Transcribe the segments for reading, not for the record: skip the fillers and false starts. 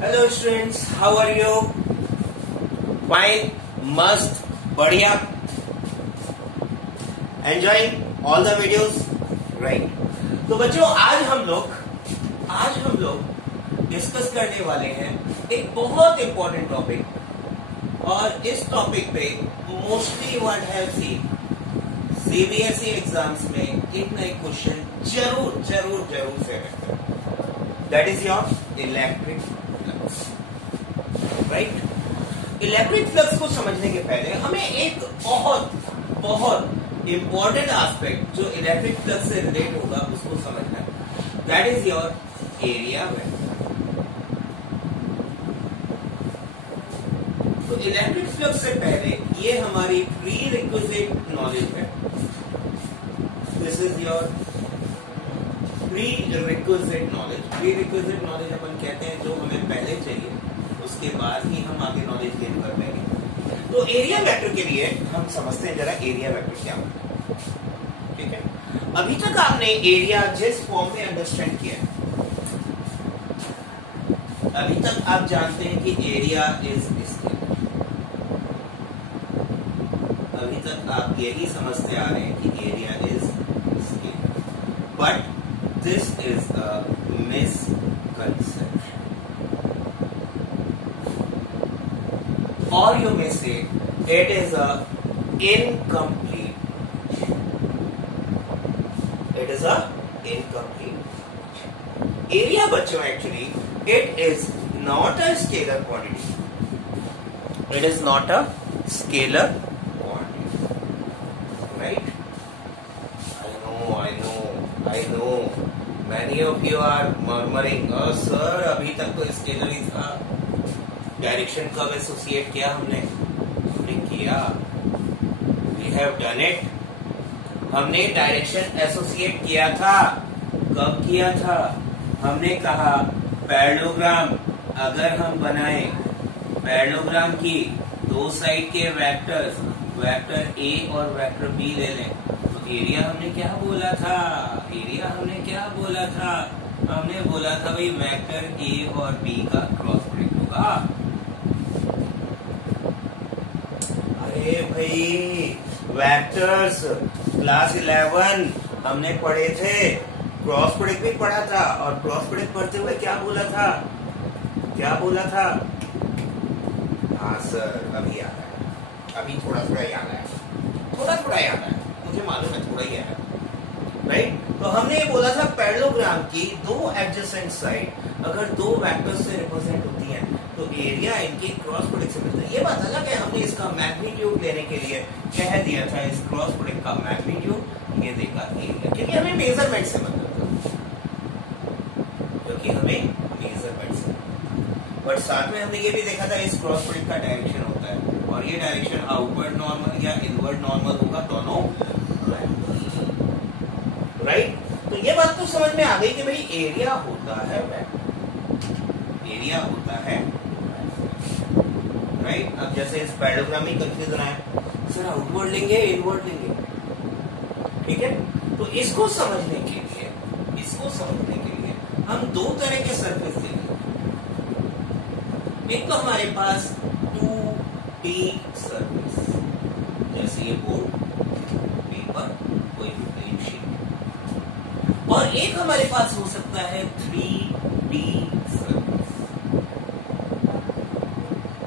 Hello students, how are you? Fine, मस्त, बढ़िया, enjoying all the videos, right? तो बच्चों आज हम लोग डिस्कस करने वाले हैं एक बहुत इंपॉर्टेंट टॉपिक, और इस टॉपिक पे mostly what have seen CBSE exams में एक ना एक क्वेश्चन जरूर से रहता है। That is your electric flux, right? Electric flux को समझने के पहले हमें एक बहुत इंपॉर्टेंट एस्पेक्ट जो इलेक्ट्रिक फ्लक्स से रिलेट होगा उसको समझना है। That is your area vector. तो इलेक्ट्रिक फ्लक्स से पहले ये हमारी प्री रिक्विजिट नॉलेज है। This is your pre requisite knowledge. Pre requisite knowledge अपन कहते हैं जो हमें पहले चाहिए, उसके बाद ही हम आगे नॉलेज गेन कर पाएंगे। तो एरिया वेक्टर के लिए हम समझते हैं जरा एरिया वेक्टर क्या होता है, ठीक है? अभी तक आपने एरिया जिस फॉर्म में अंडरस्टैंड किया, अभी तक आप जानते हैं कि एरिया इज स्केलर। अभी तक आप यही समझते आ रहे हैं कि area is scalar, but this is a misconception, or you may say it is a incomplete. It is a incomplete. Area बच्चों actually it is not a scalar quantity. It is not a scalar quantity, right? I know. Many of you are murmuring, "Oh sir, अभी तक तो scalar ही था। Direction कब associate किया हमने किया। We have done it. हमने डायरेक्शन एसोसिएट किया था। कब किया था? हमने कहा पैरेललोग्राम अगर हम बनाए, पैरेललोग्राम की दो साइड के वेक्टर्स, वेक्टर ए और वेक्टर बी ले लें, तो एरिया हमने क्या बोला था? हमने बोला था भाई वेक्टर ए और बी का क्रॉस प्रोडक्ट होगा। अरे भाई वेक्टर्स क्लास 11 हमने पढ़े थे, क्रॉस प्रोडक्ट भी पढ़ा था, और क्रॉस प्रोडक्ट पढ़ते हुए क्या बोला था? हाँ सर, अभी याद आया, अभी थोड़ा याद आया, मुझे मालूम है थोड़ा ही याद है, राइट? तो हमने ये बोला था पैरेललोग्राम की दो एडजेसेंट साइड अगर दो वेक्टर्स से रिप्रेजेंट होती हैं तो एरिया इनकी क्रॉस प्रोडक्ट से मिलता है। ये बात अलग है, हमने इसका मैग्नीट्यूड लेने के लिए कह दिया था इस क्रॉस प्रोडक्ट का मैग्नीट्यूड ये देगा एरिया, क्योंकि हमें मेजरमेंट से मतलब था, बट साथ में हमने ये भी देखा था इस क्रॉस प्रोडक्ट का डायरेक्शन होता है, और ये डायरेक्शन आउटवर्ड नॉर्मल या इनवर्ड नॉर्मल होगा, दोनों, राइट? तो ये बात तो समझ में आ गई कि भाई एरिया होता है राइट? अब जैसे इस पैरेललोग्राम में कंफ्यूजन आया, सर आउटवर्ड लेंगे इनवर्ड लेंगे, ठीक है? तो इसको समझने के लिए हम दो तरह के सरफेस देंगे। एक तो हमारे पास 2D सरफेस, जैसे ये बोर्ड, पेपर, कोई भी प्लेन शीट, और एक हमारे पास हो सकता है 3D सरफेस।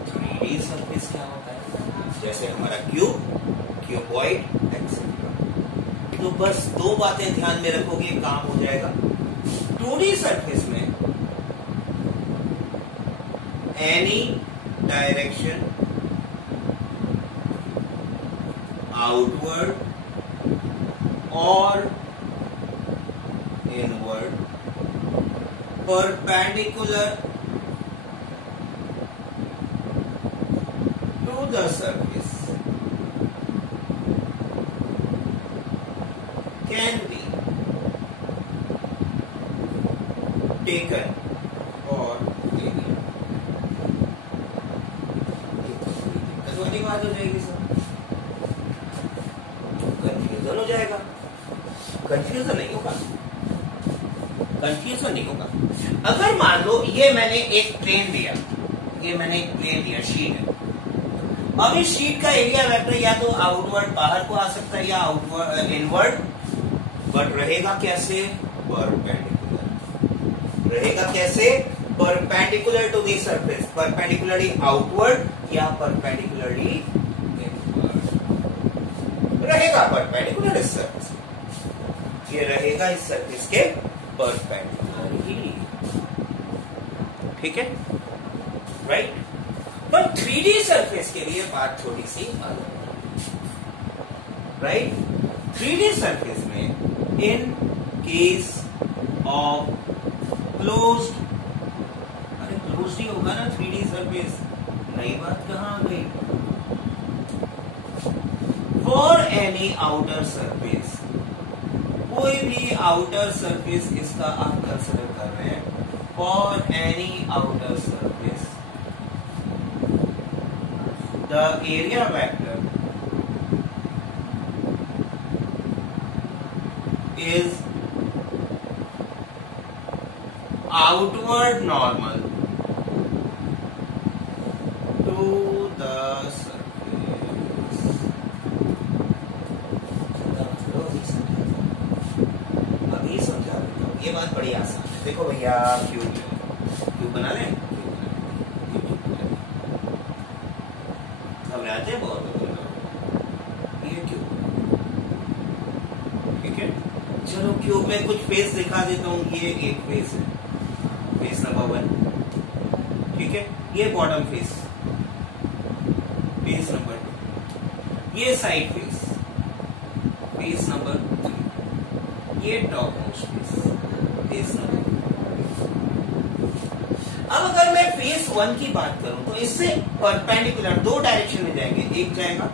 3D सरफेस क्या होता है? जैसे हमारा क्यूबॉइड एक्सेट्रा। तो बस दो बातें ध्यान में रखोगे, काम हो जाएगा। 2D सरफेस में एनी डायरेक्शन आउटवर्ड और inward perpendicular to the surface can be taken और बात हो जाएगी सर, कंफ्यूजन हो जाएगा। कंफ्यूजन नहीं होगा। अगर मान मान लो ये मैंने एक प्लेन दिया, ये मैंने एक प्लेन दिया, शीट है। अब इस शीट का एरिया वेक्टर या तो आउटवर्ड बाहर को आ सकता है या आउटवर्ड इनवर्ड, बट रहेगा कैसे? परपेंडिकुलर। रहेगा कैसे? Perpendicular to the surface, perpendicularly outward या परपेंडिकुलरली इनवर्ड। रहेगा परपेंडिकुलर इस सरफेस, ये रहेगा इस सरफेस के परपेंडिकुलर ही, ठीक है, राइट। पर 3D सरफेस के लिए बात थोड़ी सी अलग, राइट। 3D सरफेस में इन केस ऑफ क्लोज्ड, अरे क्लोज्ड ही होगा ना 3D सरफेस, नई बात कहां आ गई? फॉर एनी आउटर सरफेस, कोई भी आउटर सरफेस इसका आप कंसिडर कर रहे हैं, for any outer surface the area vector is outward normal to the surface। अभी समझा देता हूं, ये बात बड़ी आसान है। देखो भैया, क्यूब बना लें, घबराते बहुत, ये क्यूब, ठीक है। चलो क्यूब में कुछ फेस दिखा देता हूं। ये एक फेस है, फेस नंबर 1, ठीक है। ये बॉटम फेस, फेस नंबर 2। ये साइड फेस, फेस नंबर 3। ये top most face, face number. अब अगर मैं फेस 1 की बात करूं तो इससे परपेंडिकुलर दो डायरेक्शन में जाएंगे, एक जाएगा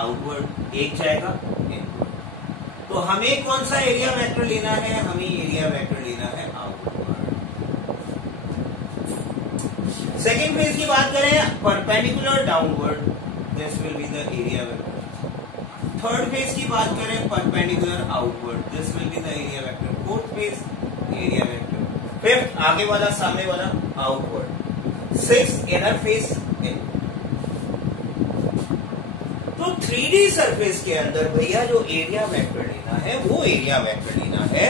आउटवर्ड, एक जाएगा इनवर्ड। तो हमें कौन सा एरिया वेक्टर लेना है? हमें एरिया वेक्टर लेना है आउटवर्ड। सेकेंड फेज की बात करें, perpendicular downward, this will be the area vector. Third phase की बात करें, perpendicular outward, this will be the area vector. Fourth phase area vector. Fifth आगे वाला सामने वाला outward. Six inner face in. तो 3D सरफेस के अंदर भैया जो एरिया वेक्टर लेना है वो एरिया वेक्टर लेना है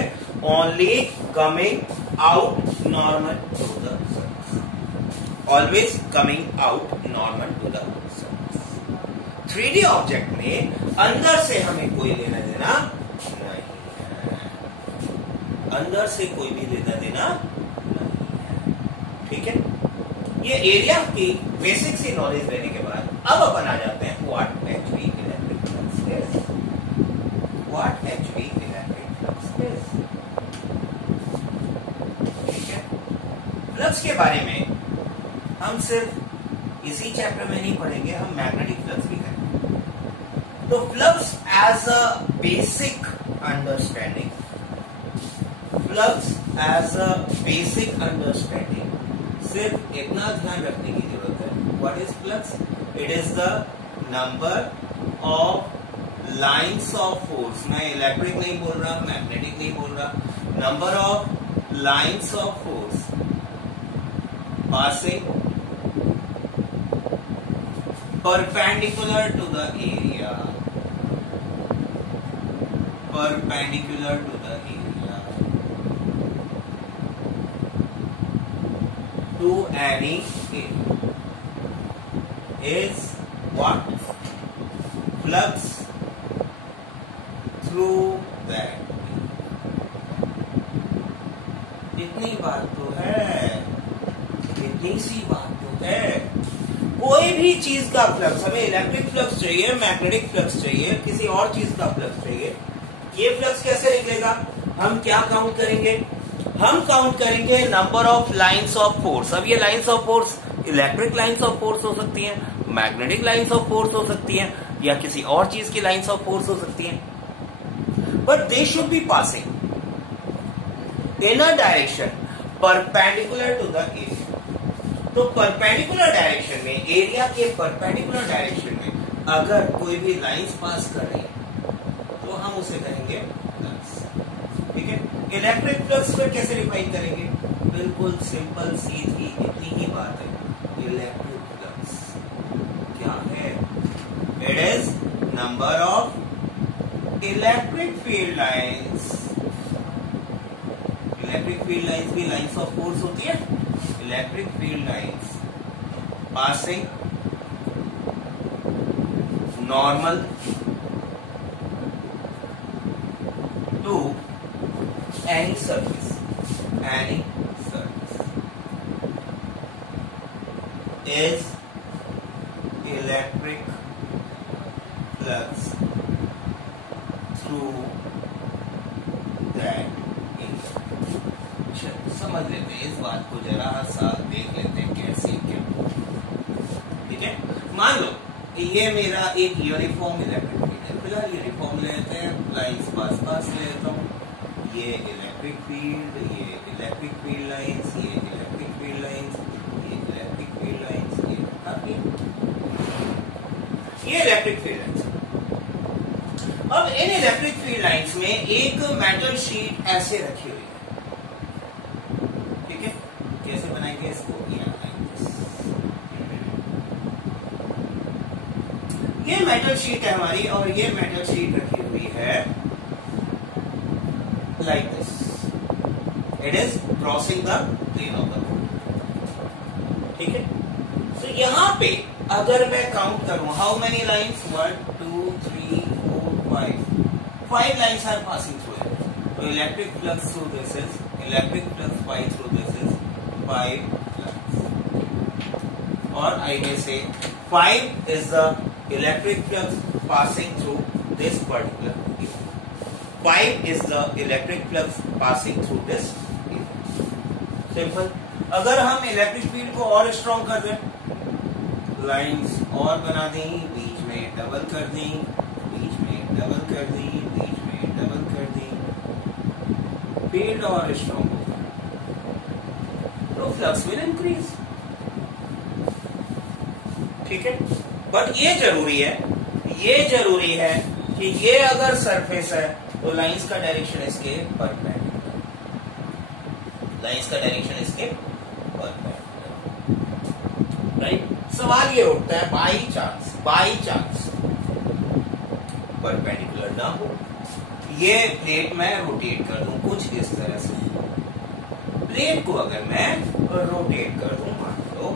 only coming out normal to the surface, always coming out normal to the surface. 3D object में अंदर से हमें कोई लेना देना नहीं है, अंदर से कोई भी लेना देना नहीं है, ठीक है। ये एरिया की बेसिक सी नॉलेज लेने के बाद अब अपन आ जाते हैं what actually electric flux is, what actually electric flux is, ठीक है। फ्लक्स के बारे में हम सिर्फ इसी चैप्टर में नहीं पढ़ेंगे, हम मैग्नेटिक फ्लक्स भी करेंगे। तो flux as a basic understanding, flux as a basic understanding, सिर्फ इतना ध्यान रखने की जरूरत है। What is flux? It is the number of lines of force, मैं इलेक्ट्रिक नहीं बोल रहा, मैग्नेटिक नहीं बोल रहा, number of lines of force passing perpendicular to the area, perpendicular to the area, to any is what? Flux through that. इतनी बात तो है, इतनी सी बात तो है। कोई भी चीज का फ्लक्स, हमें इलेक्ट्रिक फ्लक्स चाहिए, मैग्नेटिक फ्लक्स चाहिए, किसी और चीज का फ्लक्स चाहिए, ये फ्लक्स कैसे निकलेगा? हम क्या काउंट करेंगे? हम काउंट करेंगे number of lines of force. अब ये lines of force electric lines of force हो सकती हैं, मैग्नेटिक लाइंस ऑफ फोर्स हो सकती हैं, या किसी और चीज की लाइंस ऑफ फोर्स हो सकती हैं, but they should be passing in a direction perpendicular to the area. तो परपेंडिकुलर डायरेक्शन में, एरिया के परपेंडिकुलर डायरेक्शन में अगर कोई भी लाइंस पास कर रही है तो हम उसे कहेंगे फ्लक्स, ठीक है। इलेक्ट्रिक फ्लक्स फिर कैसे डिफाइन करेंगे? बिल्कुल बिल्कुल सिंपल सीधी इतनी ही बात है। इलेक्ट्रिक फ्लक्स क्या है? It is number of electric field lines. Electric field lines भी लाइंस ऑफ फोर्स होती है। Electric field lines passing normal to any surface is electric flux through that area। समझ लेते हैं इस बात को, जरा सा देख लेते हैं कैसे क्या। ठीक है, मान लो ये मेरा एक यूनिफॉर्म इलेक्ट्रिक फील्ड है। फिलहाल यूनिफॉर्म ले लेते हैं, लाइंस पास पास ले लेता हूँ। ये इलेक्ट्रिक फील्ड, ये इलेक्ट्रिक फील्ड लाइंस, ये इलेक्ट्रिक फील्ड लाइंस, ये इलेक्ट्रिक फील्ड लाइंस, ये इलेक्ट्रिक फील्ड लाइंस। अब इन इलेक्ट्रिक फील्ड लाइंस में एक मेटल शीट ऐसे रखी हुई है। ठीक है, कैसे बनाएंगे इसको? ये मेटल शीट है हमारी, और ये मेटल शीट रखी हुई है like this. It is crossing the plane of the road. ठीक है, तो यहां पे अगर मैं काउंट करूं, how many lines? 1 2 3 4 5 5 lines are passing through इट। तो electric flux through this is electric flux 5 through this is 5 flux, और I may say 5 is the electric flux passing through this particular. 5 is the electric flux passing through this area. Simple. अगर हम electric field को और strong कर दें, lines और बना दें, बीच में डबल कर दें, बीच में डबल कर दें, बीच में डबल कर दें, फील्ड और स्ट्रॉन्ग होगा तो फ्लक्स विल इंक्रीज। ठीक है, बट ये जरूरी है कि ये अगर सरफेस है तो लाइंस का डायरेक्शन इसके परपेंडिकुलर, लाइंस का डायरेक्शन इसके परपेंडिकुलर, राइट। सवाल ये उठता है, बाई चांस परपेंडिकुलर ना हो, ये प्लेट मैं रोटेट कर दूं कुछ इस तरह से। प्लेट को अगर मैं रोटेट कर दूं, मान लो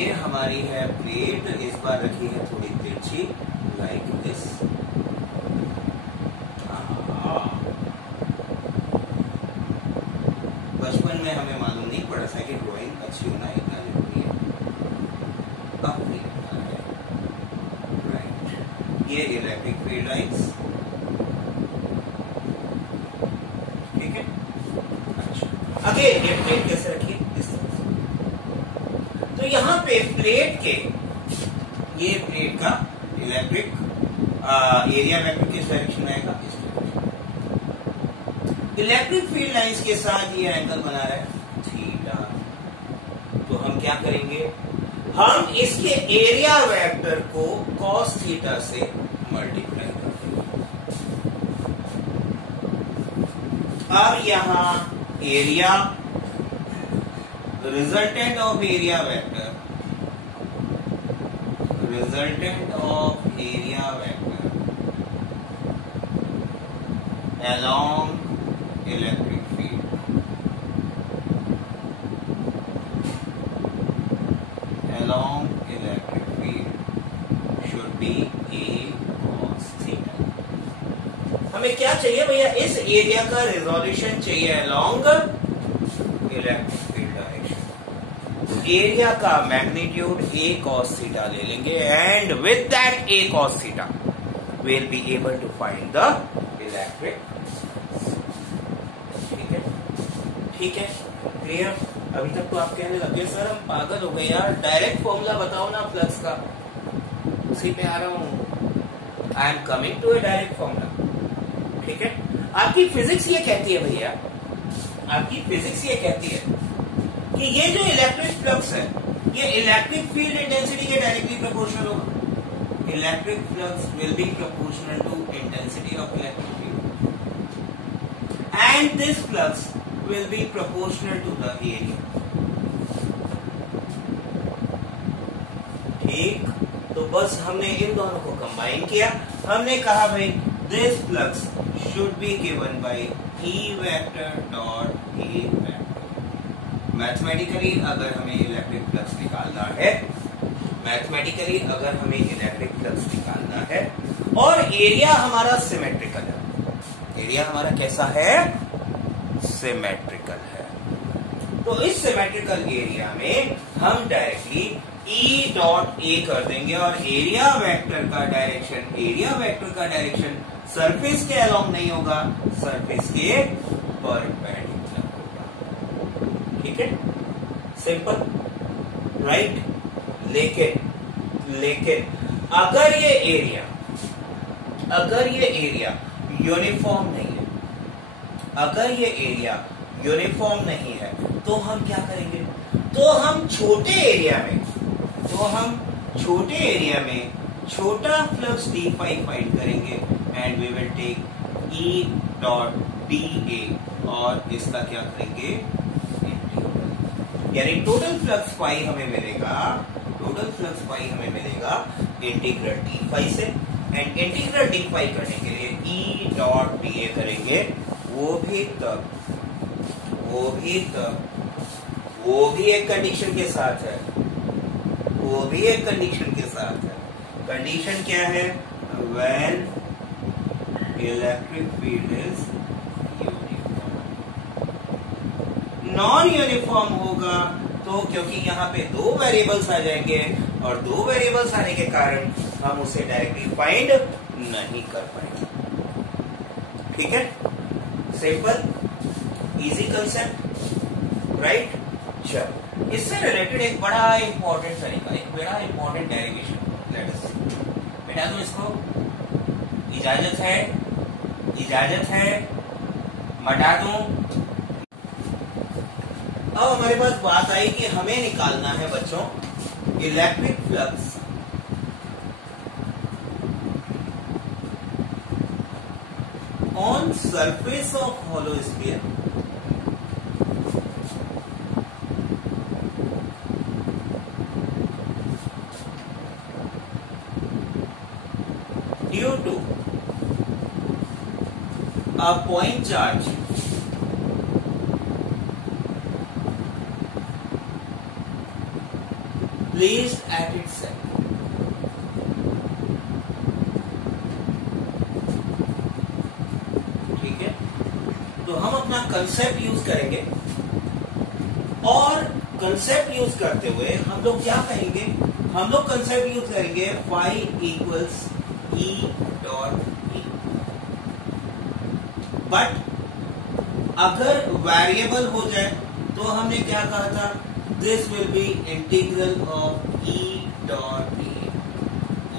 ये हमारी है प्लेट, इस बार रखी है थोड़ी तिरछी, लाइक दिस। बचपन में हमें मालूम नहीं पड़ा था कि ड्राइंग अच्छी होना इतना जरूरी है। अब राइट, ये इलेक्ट्रिक फील्ड लाइंस, ठीक है। अच्छा, अगेन ये प्लेट कैसे रखिए? इस तरह से। तो यहां पे प्लेट के, ये प्लेट का इलेक्ट्रिक एरिया वेक्टर किस डायरेक्शन में आएगा? इलेक्ट्रिक फील्ड लाइंस के साथ ये एंगल बना रहा है थीटा। तो हम क्या करेंगे? हम इसके एरिया वेक्टर को cos थीटा से मल्टीप्लाई कर देंगे। अब यहां area, resultant of area vector, along electric field should be a cos theta। हमें क्या चाहिए भैया? इस एरिया का रिजोल्यूशन चाहिए along electric field direction. Area का मैग्नीट्यूड a cos theta ले लेंगे, and with that a cos theta we'll be able to find the electric। ठीक है, क्लियर? अभी तक तो आप कहने लगे सर हम पागल हो गए यार, डायरेक्ट फॉर्मूला बताओ ना फ्लक्स का। उसी पे आ रहा हूं, I am coming to a direct formula. ठीक है, आपकी फिजिक्स ये कहती है भैया, आपकी फिजिक्स ये कहती है कि ये जो इलेक्ट्रिक फ्लक्स है ये इलेक्ट्रिक फील्ड इंटेंसिटी के डायरेक्टली प्रोपोर्शनल होगा। Electric flux will be proportional to intensity of electric field, and this flux will be proportional to the area। एक, तो बस हमने इन दोनों को कंबाइन किया। हमने कहा भाई this flux should be given by E vector dot A vector. Mathematically अगर हमें इलेक्ट्रिक फ्लक्स निकालना है, और एरिया हमारा सिमेट्रिकल है, एरिया हमारा कैसा है, सिमेट्रिकल है, तो इस सिमेट्रिकल एरिया में हम डायरेक्टली E डॉट A कर देंगे और एरिया वेक्टर का डायरेक्शन सरफेस के अलोंग नहीं होगा, सरफेस के परपेंडिकुलर होगा। ठीक है, सिंपल, राइट। लेकिन अगर ये एरिया यूनिफॉर्म नहीं है, तो हम क्या करेंगे, तो हम छोटे एरिया में छोटा फ्लक्स d phi फाइंड करेंगे and we will take E dot dA और इसका क्या करेंगे, यानी टोटल फ्लक्स पाई हमें मिलेगा इंटीग्रल d phi से, एंड इंटीग्रल d phi करने के लिए E डॉट dA करेंगे, वो भी एक कंडीशन के साथ है, कंडीशन क्या है, when electric field is uniform. Non uniform होगा तो क्योंकि यहाँ पे दो वेरिएबल्स आ जाएंगे और दो वेरिएबल्स आने के कारण हम उसे डायरेक्टली फाइंड नहीं कर पाएंगे। ठीक है, सिंपल इजी कंसेप्ट, राइट। चलो, इससे रिलेटेड एक बड़ा इंपॉर्टेंट तरीका, एक बड़ा इंपॉर्टेंट डेरिवेशन, लेट अस सी। बेटा तो इसको इजाजत है मटा दूं। अब हमारे पास बात आई कि हमें निकालना है बच्चों electric flux on surface of hollow sphere due to a point charge placed at its center. ठीक है, तो हम अपना कंसेप्ट यूज करेंगे और कंसेप्ट यूज करते हुए हम लोग क्या कहेंगे, हम लोग कंसेप्ट यूज करेंगे phi equals E dot E। But अगर वेरिएबल हो जाए तो हमने क्या कहा था, this will be integral of E dot E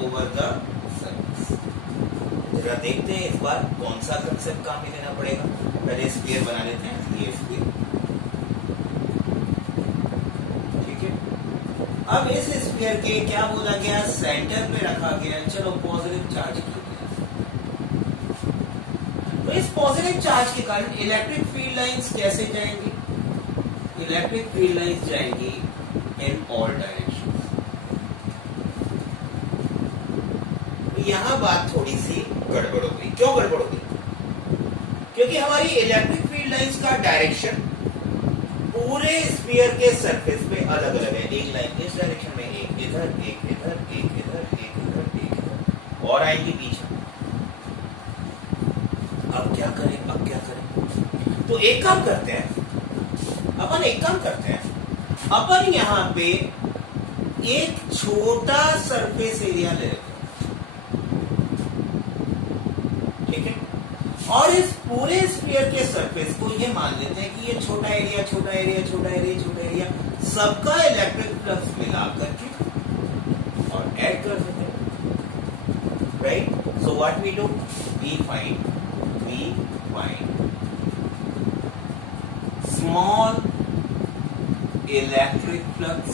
over the surface. जरा देखते हैं इस बार कौन सा कंसेप्ट काम में लेना पड़ेगा। पहले स्फीयर बना लेते हैं, ये स्फीयर, ठीक है। अब इस स्फीयर के क्या बोला गया, सेंटर पे रखा गया, चलो पॉजिटिव चार्ज किया। तो इस पॉजिटिव चार्ज के कारण इलेक्ट्रिक फील्ड लाइंस कैसे जाएंगी, इलेक्ट्रिक फील्ड लाइंस जाएंगी इन ऑल डायरेक्शन। यहां बात थोड़ी सी गड़बड़ हो गई। क्यों गड़बड़ हो गई, क्योंकि हमारी इलेक्ट्रिक फील्ड लाइंस का डायरेक्शन पूरे स्फीयर के सरफेस पे अलग अलग है। एक लाइन इस डायरेक्शन में, एक इधर, एक इधर, एक इधर, एक इधर, एक इधर, और आएंगी पीछे। अब क्या करें, तो एक काम करते हैं अपन यहां पे एक छोटा सरफेस एरिया ले लेते हैं, ठीक है। और इस पूरे स्फीयर के सरफेस को ये मान लेते हैं कि ये छोटा एरिया सबका इलेक्ट्रिक फ्लक्स मिला करके और ऐड कर देते हैं, right. So what we do, we find small electric flux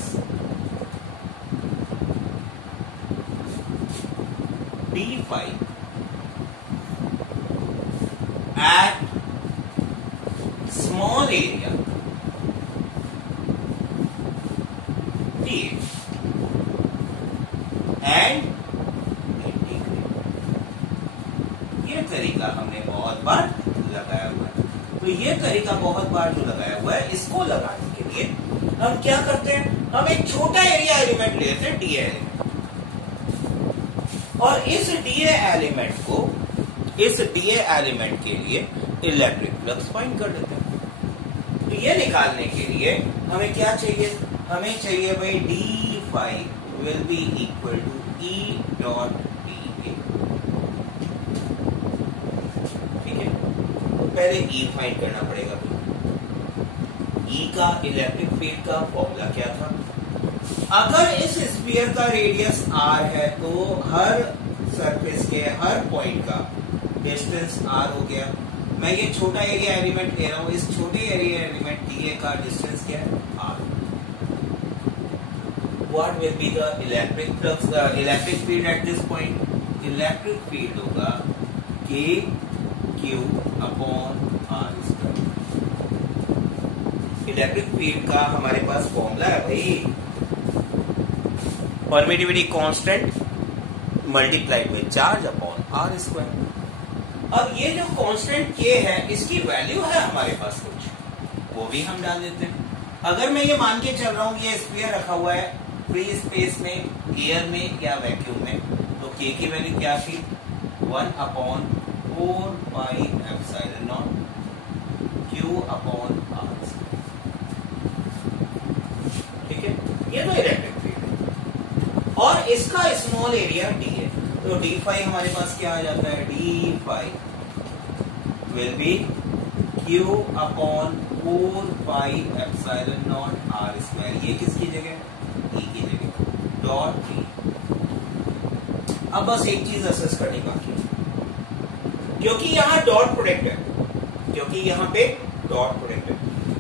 d phi at small area dA। And integrate. ये तरीका हमने बहुत बार लगाया हुआ है। तो ये तरीका बहुत बार जो लगाया हुआ है, इसको लगाने के लिए हम क्या करते हैं, हम एक छोटा एरिया एलिमेंट लेते हैं, डीए एलिमेंट, और इस डीए एलिमेंट के लिए इलेक्ट्रिक फ्लक्स फाइंड कर देते हैं। तो ये निकालने के लिए हमें क्या चाहिए, हमें चाहिए भाई D phi will be equal to E dot D A. ठीक है, तो पहले ई फाइंड करना पड़ेगा। ई का इलेक्ट्रिक फील्ड का फॉर्मूला क्या था, अगर इस स्फीयर का रेडियस r है तो हर सरफेस के हर पॉइंट का डिस्टेंस r हो गया। मैं ये छोटा एरिया एलिमेंट ले रहा हूं, इस छोटे एरिया एलिमेंट डीए का डिस्टेंस क्या है, r। What will be the electric flux, electric field at this point, electric field होगा k q upon r square. Electric field का हमारे पास फॉर्मूला है भाई, permittivity constant multiplied with charge upon R square. अब ये जो कांस्टेंट k है, इसकी वैल्यू है हमारे पास कुछ, वो भी हम डाल देते हैं। अगर मैं ये मान के चल रहा हूं ये स्फीयर रखा हुआ है फ्री स्पेस में, एयर में या वैक्यूम में, तो k की वैल्यू क्या थी, 1 upon 4 pi epsilon not q upon r। ठीक है, ये तो इलेक्ट्रिक फील्ड है और इसका स्मॉल एरिया d है। तो डी फाई हमारे पास क्या आ जाता है, D phi will be q upon 4 pi epsilon naught r square. ये किसकी जगह, e की जगह, डॉट d। अब बस एक चीज असेस करनी बाकी है, क्योंकि यहां डॉट प्रोडक्ट है, क्योंकि यहां पे डॉट प्रोडक्ट है,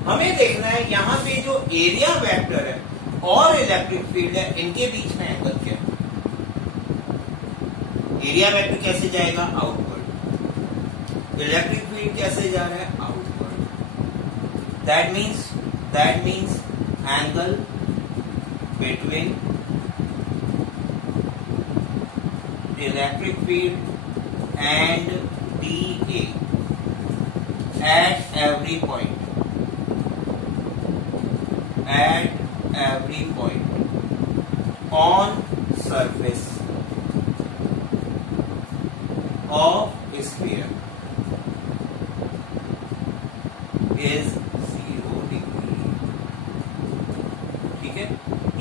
हमें देखना है यहां पे जो एरिया वेक्टर है और इलेक्ट्रिक फील्ड है, इनके बीच में एंगल क्या है। एरिया वेक्टर कैसे जाएगा, आउटवर्ड, इलेक्ट्रिक फील्ड कैसे जा रहा है, outward. That means angle between electric field and DA at every point on surface of sphere is 0 degree। ठीक है,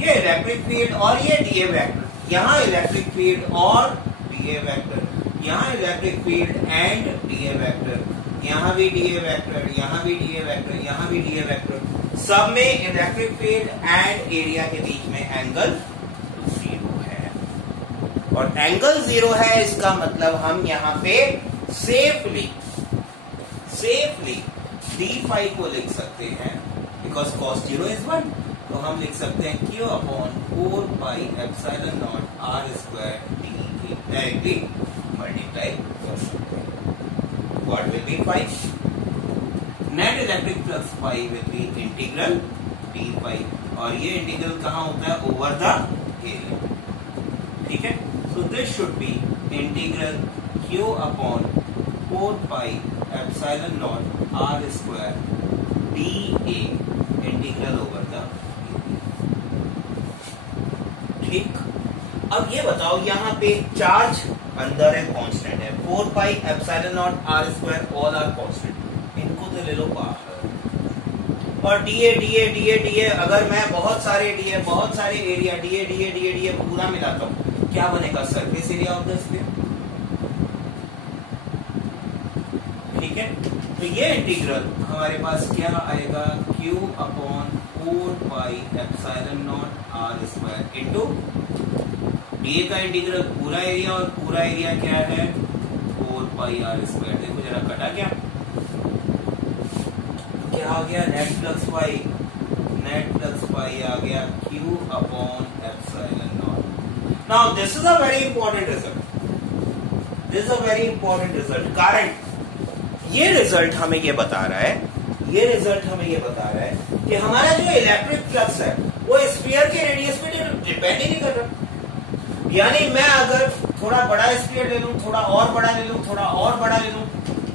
ये इलेक्ट्रिक फील्ड और ये डीए वेक्टर, यहाँ इलेक्ट्रिक फील्ड और डीए वेक्टर, यहाँ electric field and DA vector, यहाँ भी डीए वेक्टर, यहाँ भी डीए वेक्टर, यहाँ भी डीए वेक्टर, सब में इलेक्ट्रिक फील्ड एंड एरिया के बीच में एंगल 0 है। और एंगल 0 है, इसका मतलब हम यहाँ पे सेफली डी फाई को लिख सकते हैं, बिकॉज cos 0 is 1, तो हम लिख सकते हैं q upon 4 pi epsilon naught r square D, directly multiply कर सकते हैं। What will be phi, net electric flux phi will be integral D phi, और ये इंटीग्रल कहाँ होता है, ओवर द एरिया। ठीक है, so this should be integral q upon 4 pi epsilon naught r square D A, integral over the. ठीक, अब ये बताओ यहाँ पे चार्ज अंदर है, कांस्टेंट है, 4 pi epsilon naught r square, all are constant, इनको तो ले लो बाहर। और डीए, अगर मैं बहुत सारे एरिया डीए पूरा मिलाता हूँ, क्या बनेगा, surface area of the sphere. ठीक है, तो ये इंटीग्रल हमारे पास क्या आएगा, q upon 4 pi epsilon naught r square into DA का इंटीग्रल पूरा एरिया, और पूरा एरिया क्या है, 4 पाई r स्क्वायर। देखो जरा कटा क्या आ गया, नेट फ्लक्स पाई आ गया q upon epsilon not. Now this is a very important result, कारण ये रिजल्ट हमें ये बता रहा है कि हमारा जो इलेक्ट्रिक फ्लक्स है वो स्फीयर के रेडियस पे डिपेंड ही नहीं कर रहा। यानी मैं अगर थोड़ा बड़ा स्फीयर ले लूं, थोड़ा और बड़ा ले लूं, थोड़ा और बड़ा ले लूं,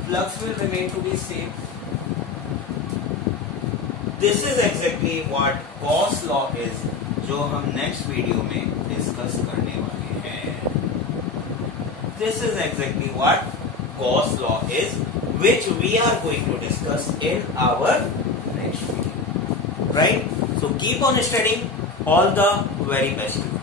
flux will remain to be same. This is exactly what Gauss law is, जो हम नेक्स्ट वीडियो में डिस्कस करने वाले हैं. This is exactly what Gauss law is, which we are going to discuss in our next video. Right? So keep on studying. All the very best.